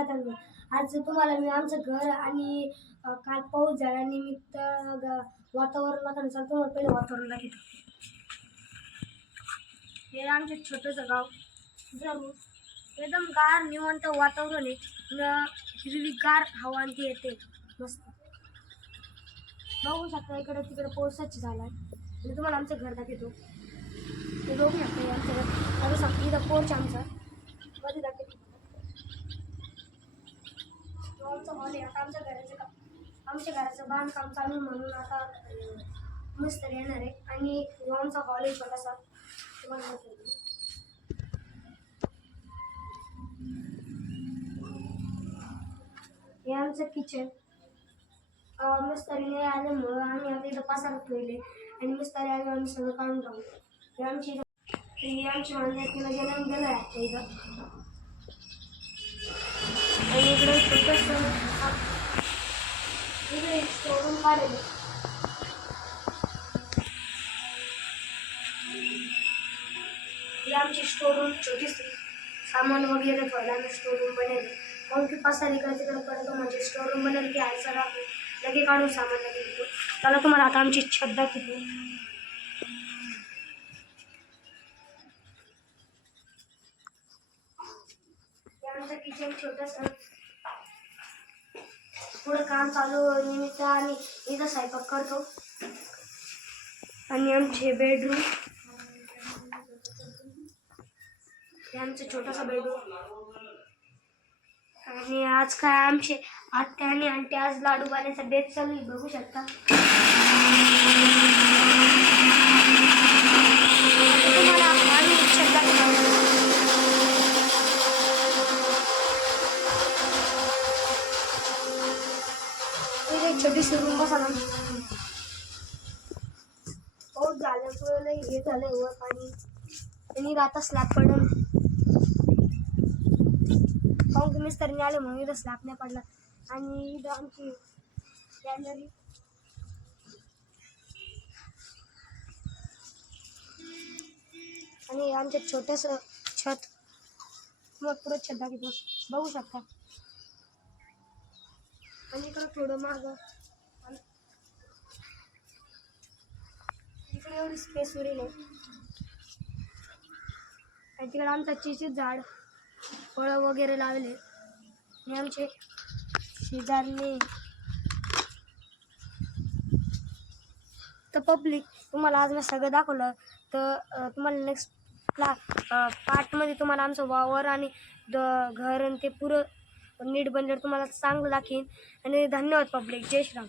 कथांवर. आज तुम्हाला मी आमचं घर आणि काल पाऊस झाल्यानिमित्त वातावरणानुसार तुम्हाला पहिले वातावरण दाखवतो. हे आमचे छोटंसं गाव जरूर एकदम गार निवांत वातावरण आहे. हिरवीगार हवा ती येते मस्त. बघू शकता इकडे तिकडे पावसाची झाला आहे आणि तुम्हाला आमचं घर दाखवतो. ते बघू शकता आमचं घर. बघू शकता इथं पोर्च आमचा मध्ये दाखवतो. आमचं हॉल आहे. आता आमच्या घराचं बांधकाम चालू म्हणून आता मिस्त्री येणार आहे आणि आमचा हॉल आहे छोटासा तुम्हाला. हे आमचं किचन. मिस्त्रीने आल्यामुळं आम्ही आता इथं पसार ठेवले आणि मिस्त्री आल्यावर आम्ही सगळं काढून टाकू. हे आमची म्हणजे तिला जन्म दिला आहे इथं. आणि इकडे इकडे स्टोरूम काढले. ही आमची स्टोरूम छोटीशी सामान वगैरे ठेवायला आम्ही स्टोरूम बनवले. काहून की पसार इकडे तिकडे पडतो म्हणजे स्टोरूम बनवली की आयचा लगे काढून सामान लगे घेतो. त्याला तुम्हाला आता आमची छत दाखवतो. आमचं किचन छोटंसं पुढं काम चालू निमित्त आणि इथं स्वयंपाक करतो. आणि आमचे बेडरूम. हे आमचं छोटासा बेडरूम. आणि आज काय आमचे आत्या आणि आंटी आज लाडू बनायचा बेत चालू आहे बघू शकता. तुम्हाला लाडू छोटीशी रूम बसा ना. पाऊस झाल्यामुळे हे झालंय वर पाणी आणि आता स्लॅब पडून पाहून की मिस्त्रीने आले म्हणून इथं स्लॅब नाही पडला. आणि इथं आमची गॅलरी. आणि आमचं छोटंसं छत. मग पुढं छत दाखवतो बघू शकता. आणि इकडं थोडं मागं इकडे एवढी स्पेस उरेल आहे. आणि तिकडे आमचं चिचीचं झाड फळं वगैरे लावले. आणि आमचे शेजारने तर पब्लिक तुम्हाला आज मी सगळं दाखवलं. तर तुम्हाला नेक्स्ट पार्टमध्ये तुम्हाला आमचं वावर आणि घर आणि ते पुरं नीट बनल्यावर तुम्हाला चांगलं दाखवेन. आणि धन्यवाद पब्लिक. जय श्रीराम.